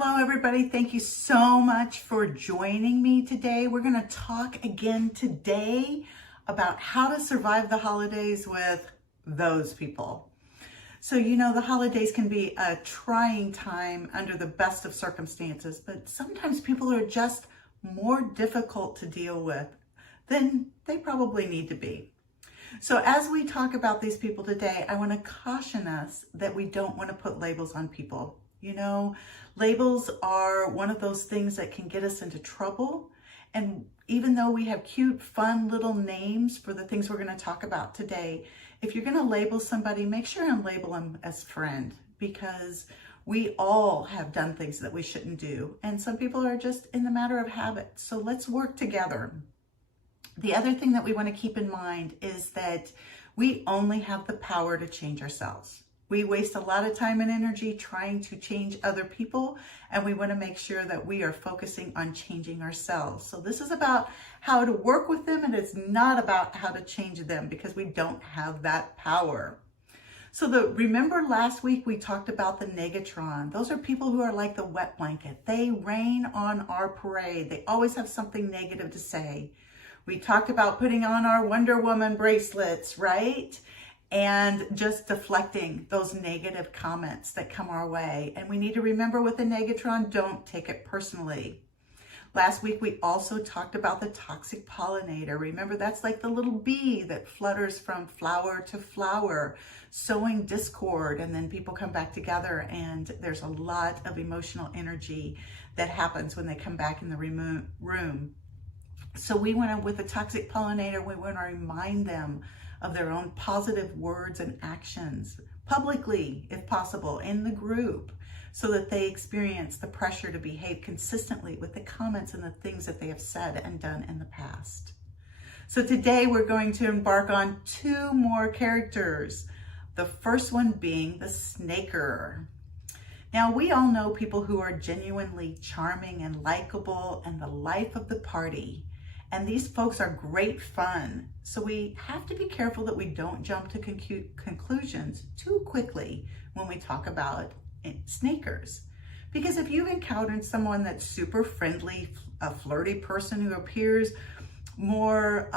Hello, everybody. Thank you so much for joining me today. We're going to talk again today about how to survive the holidays with those people. So, the holidays can be a trying time under the best of circumstances, but sometimes people are just more difficult to deal with than they probably need to be. So as we talk about these people today, I want to caution us that we don't want to put labels on people. Labels are one of those things that can get us into trouble. And even though we have cute, fun little names for the things we're going to talk about today, if you're going to label somebody, make sure and label them as friend, because we all have done things that we shouldn't do. And some people are just in the matter of habit. So let's work together. The other thing that we want to keep in mind is that we only have the power to change ourselves. We waste a lot of time and energy trying to change other people, and we want to make sure that we are focusing on changing ourselves. So this is about how to work with them, and it's not about how to change them, because we don't have that power. So remember last week we talked about the negatron. Those are people who are like the wet blanket. They rain on our parade. They always have something negative to say. We talked about putting on our Wonder Woman bracelets, right? And just deflecting those negative comments that come our way. And we need to remember with the negatron, don't take it personally. Last week, we also talked about the toxic pollinator. Remember, that's like the little bee that flutters from flower to flower, sowing discord, and then people come back together, and there's a lot of emotional energy that happens when they come back in the room. So with the toxic pollinator, we want to remind them of their own positive words and actions, publicly, if possible, in the group, so that they experience the pressure to behave consistently with the comments and the things that they have said and done in the past. So today we're going to embark on two more characters, the first one being the snaker. Now, we all know people who are genuinely charming and likable and the life of the party. And these folks are great fun. So we have to be careful that we don't jump to conclusions too quickly when we talk about snakers. Because if you've encountered someone that's super friendly, a flirty person who appears more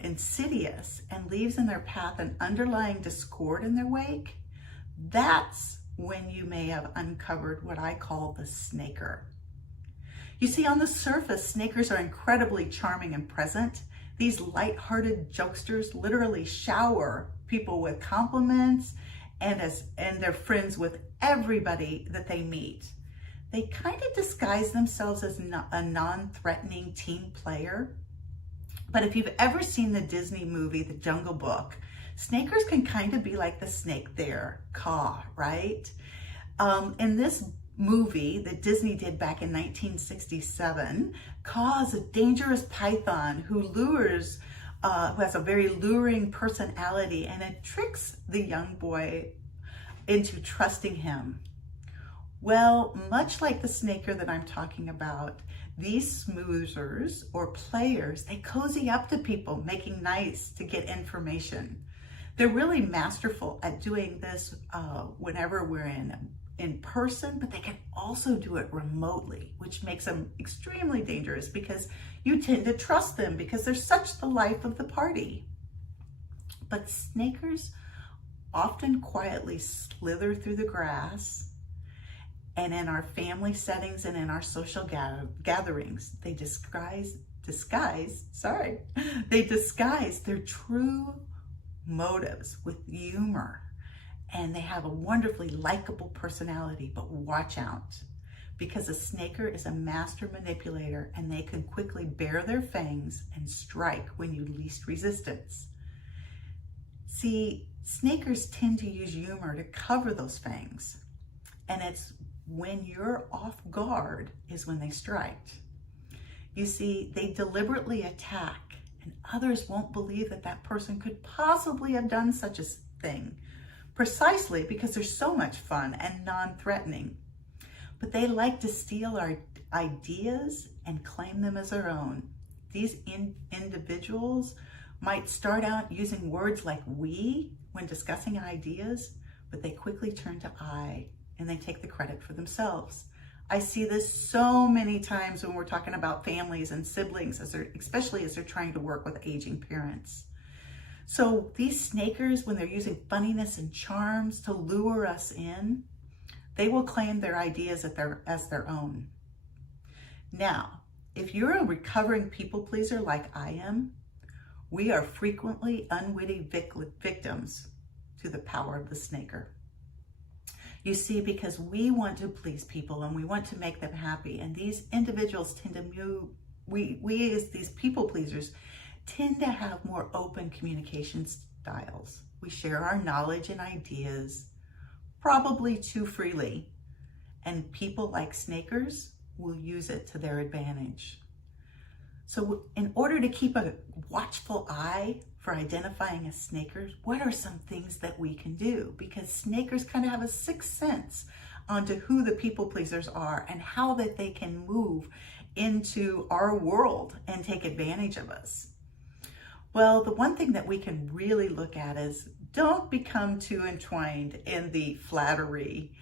insidious and leaves in their path an underlying discord in their wake, that's when you may have uncovered what I call the snaker. You see, on the surface, snakers are incredibly charming and present. These light-hearted jokesters literally shower people with compliments, and they're friends with everybody that they meet. They kind of disguise themselves as a non-threatening team player. But if you've ever seen the Disney movie, The Jungle Book, snakers can kind of be like the snake there, Kaa, right? In this movie that Disney did back in 1967, Kaa is a dangerous python who has a very luring personality, and it tricks the young boy into trusting him. Well, much like the snaker that I'm talking about, these schmoozers or players, they cozy up to people, making nice to get information. They're really masterful at doing this whenever we're in person, but they can also do it remotely, which makes them extremely dangerous because you tend to trust them because they're such the life of the party. But snakers often quietly slither through the grass, and in our family settings and in our social gatherings, they disguise their true motives with humor. And they have a wonderfully likable personality, but watch out, because a snaker is a master manipulator, and they can quickly bare their fangs and strike when you least resistance. See, snakers tend to use humor to cover those fangs, and it's when you're off guard is when they strike. You see, they deliberately attack, and others won't believe that that person could possibly have done such a thing, precisely because they're so much fun and non-threatening. But they like to steal our ideas and claim them as their own. These individuals might start out using words like we when discussing ideas, but they quickly turn to I, and they take the credit for themselves. I see this so many times when we're talking about families and siblings, especially as they're trying to work with aging parents. So these snakers, when they're using funniness and charms to lure us in, they will claim their ideas as their own. Now, if you're a recovering people pleaser like I am, we are frequently unwitting victims to the power of the snaker. You see, because we want to please people and we want to make them happy, and these individuals tend to we as these people pleasers tend to have more open communication styles. We share our knowledge and ideas probably too freely, and people like snakers will use it to their advantage. So in order to keep a watchful eye for identifying a snaker, what are some things that we can do? Because snakers kind of have a sixth sense onto who the people pleasers are and how that they can move into our world and take advantage of us. Well, the one thing that we can really look at is don't become too entwined in the flattery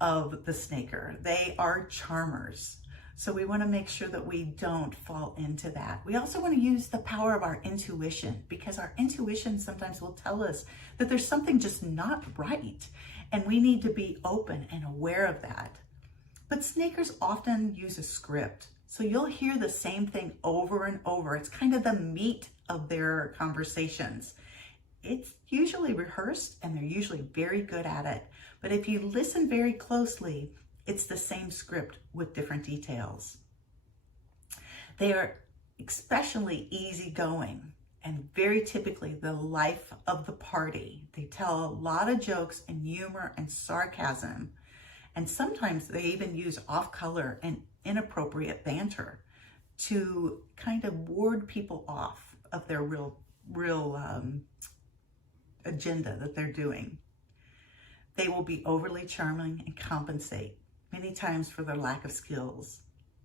of the snaker. They are charmers. So we want to make sure that we don't fall into that. We also want to use the power of our intuition, because our intuition sometimes will tell us that there's something just not right, and we need to be open and aware of that. But snakers often use a script. So you'll hear the same thing over and over. It's kind of the meat of their conversations. It's usually rehearsed and they're usually very good at it. But if you listen very closely, it's the same script with different details. They are especially easygoing and very typically the life of the party. They tell a lot of jokes and humor and sarcasm. And sometimes they even use off-color and inappropriate banter to kind of ward people off of their real agenda that they're doing. They will be overly charming and compensate many times for their lack of skills.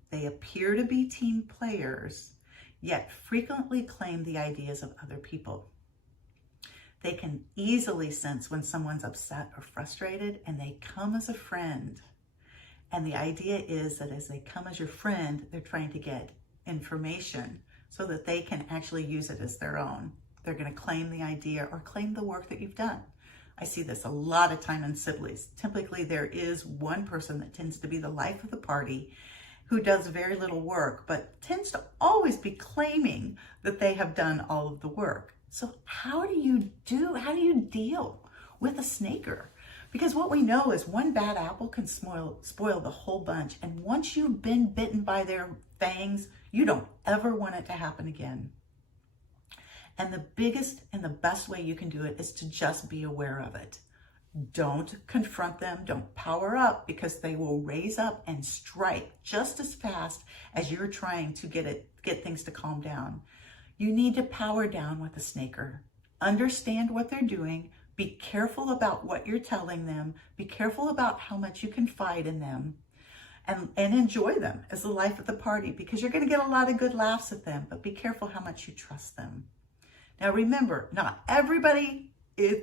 They appear to be team players, yet frequently claim the ideas of other people. They can easily sense when someone's upset or frustrated, and they come as a friend. And the idea is that as they come as your friend, they're trying to get information so that they can actually use it as their own. They're going to claim the idea or claim the work that you've done. I see this a lot of time in siblings. Typically, there is one person that tends to be the life of the party who does very little work, but tends to always be claiming that they have done all of the work. So how do you deal with a snaker? Because what we know is one bad apple can spoil the whole bunch. And once you've been bitten by their fangs, you don't ever want it to happen again. And the biggest and the best way you can do it is to just be aware of it. Don't confront them. Don't power up, because they will raise up and strike just as fast as you're trying to get things to calm down. You need to power down with a snaker. Understand what they're doing. Be careful about what you're telling them. Be careful about how much you confide in them, and enjoy them as the life of the party, because you're going to get a lot of good laughs at them, but be careful how much you trust them. Now remember, not everybody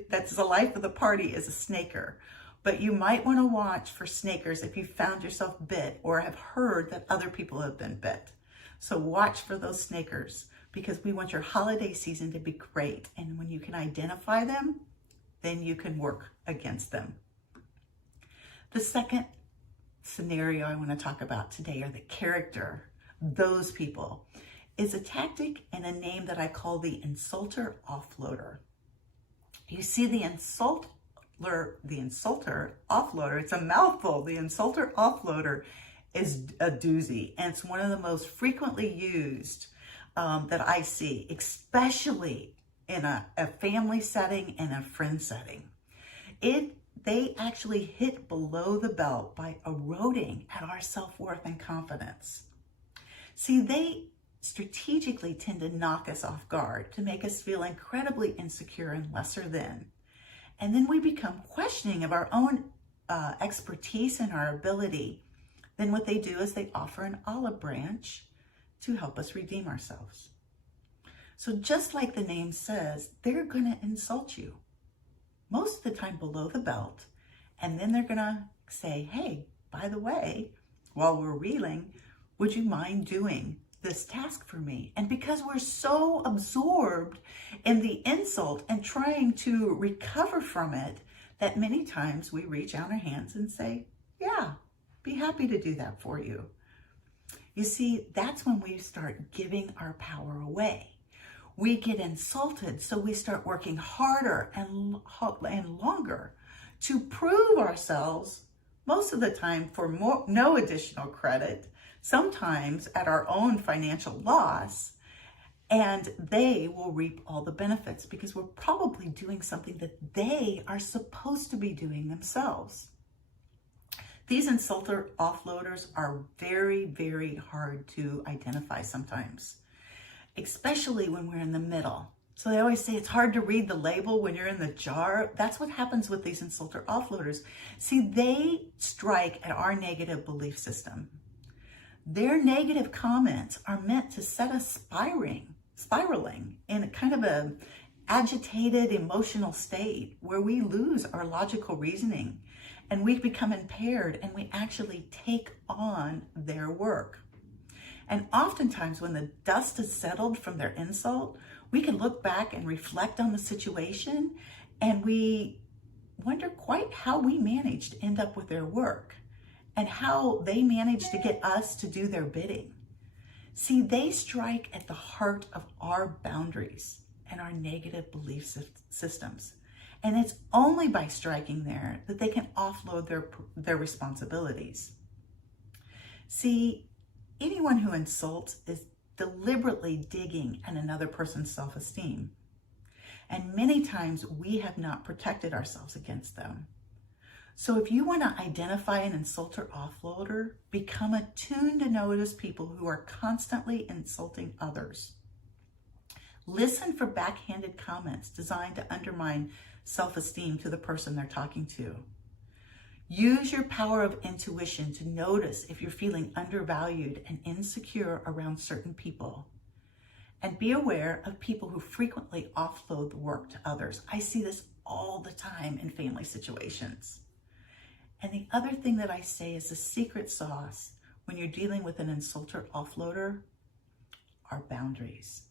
that's the life of the party is a snaker, but you might want to watch for snakers if you found yourself bit or have heard that other people have been bit. So watch for those snakers, because we want your holiday season to be great. And when you can identify them, then you can work against them. The second scenario I want to talk about today, or the character, those people, is a tactic and a name that I call the Insulter-Offloader. You see, the Insulter-Offloader, it's a mouthful. The Insulter-Offloader is a doozy, and it's one of the most frequently used that I see, especially in a family setting and a friend setting. They actually hit below the belt by eroding at our self-worth and confidence. See, they strategically tend to knock us off guard to make us feel incredibly insecure and lesser than. And then we become questioning of our own expertise and our ability. Then what they do is they offer an olive branch to help us redeem ourselves. So just like the name says, they're going to insult you most of the time below the belt. And then they're going to say, hey, by the way, while we're reeling, would you mind doing this task for me? And because we're so absorbed in the insult and trying to recover from it, that many times we reach out our hands and say, yeah, be happy to do that for you. You see, that's when we start giving our power away. We get insulted, so we start working harder and longer to prove ourselves, most of the time for no additional credit, sometimes at our own financial loss, and they will reap all the benefits because we're probably doing something that they are supposed to be doing themselves. These insulter offloaders are very, very hard to identify sometimes, especially when we're in the middle. So they always say it's hard to read the label when you're in the jar. That's what happens with these insulter offloaders. See, they strike at our negative belief system. Their negative comments are meant to set us spiraling in a kind of a agitated emotional state where we lose our logical reasoning and we become impaired and we actually take on their work. And oftentimes when the dust is settled from their insult, we can look back and reflect on the situation and we wonder quite how we managed to end up with their work and how they managed to get us to do their bidding. See, they strike at the heart of our boundaries and our negative belief systems. And it's only by striking there that they can offload their responsibilities. See, anyone who insults is deliberately digging at another person's self-esteem. And many times we have not protected ourselves against them. So if you want to identify an insulter offloader, become attuned to notice people who are constantly insulting others. Listen for backhanded comments designed to undermine self-esteem to the person they're talking to. Use your power of intuition to notice if you're feeling undervalued and insecure around certain people. And be aware of people who frequently offload the work to others. I see this all the time in family situations. And the other thing that I say is the secret sauce when you're dealing with an insulter offloader are boundaries.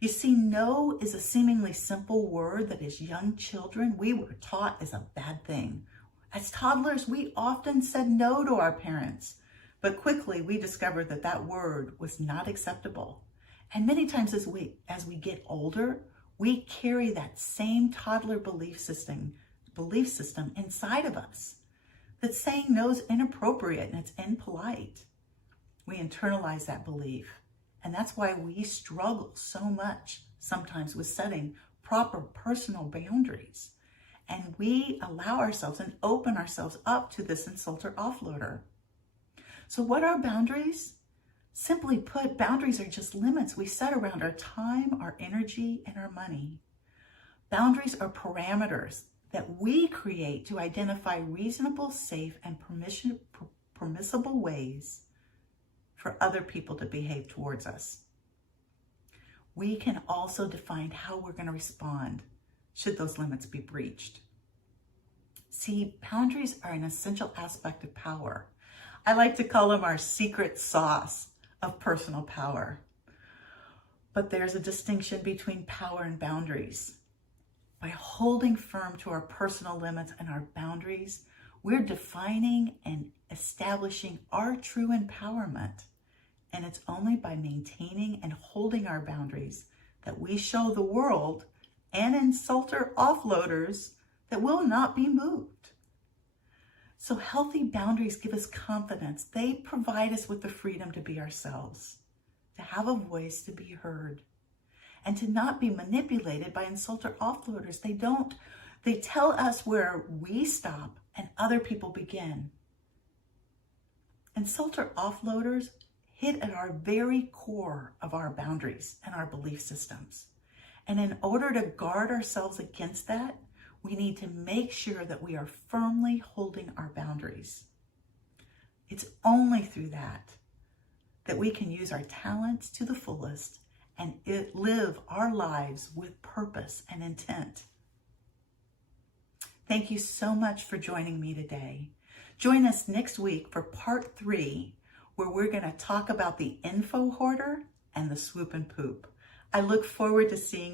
You see, no is a seemingly simple word that as young children we were taught is a bad thing. As toddlers, we often said no to our parents, but quickly we discovered that that word was not acceptable. And many times as we get older, we carry that same toddler belief system inside of us. That saying no is inappropriate and it's impolite. We internalize that belief. And that's why we struggle so much sometimes with setting proper personal boundaries. And we allow ourselves and open ourselves up to this insulter offloader. So what are boundaries? Simply put, boundaries are just limits we set around our time, our energy, and our money. Boundaries are parameters that we create to identify reasonable, safe, and permissible ways for other people to behave towards us. We can also define how we're going to respond should those limits be breached. See, boundaries are an essential aspect of power. I like to call them our secret sauce of personal power. But there's a distinction between power and boundaries. By holding firm to our personal limits and our boundaries, we're defining and establishing our true empowerment. And it's only by maintaining and holding our boundaries that we show the world and insulter offloaders that will not be moved. So healthy boundaries give us confidence. They provide us with the freedom to be ourselves, to have a voice, to be heard, and to not be manipulated by insulter offloaders. They tell us where we stop and other people begin. Insulter offloaders hit at our very core of our boundaries and our belief systems. And in order to guard ourselves against that, we need to make sure that we are firmly holding our boundaries. It's only through that we can use our talents to the fullest and live our lives with purpose and intent. Thank you so much for joining me today. Join us next week for part 3, where we're going to talk about the info hoarder and the swoop and poop. I look forward to seeing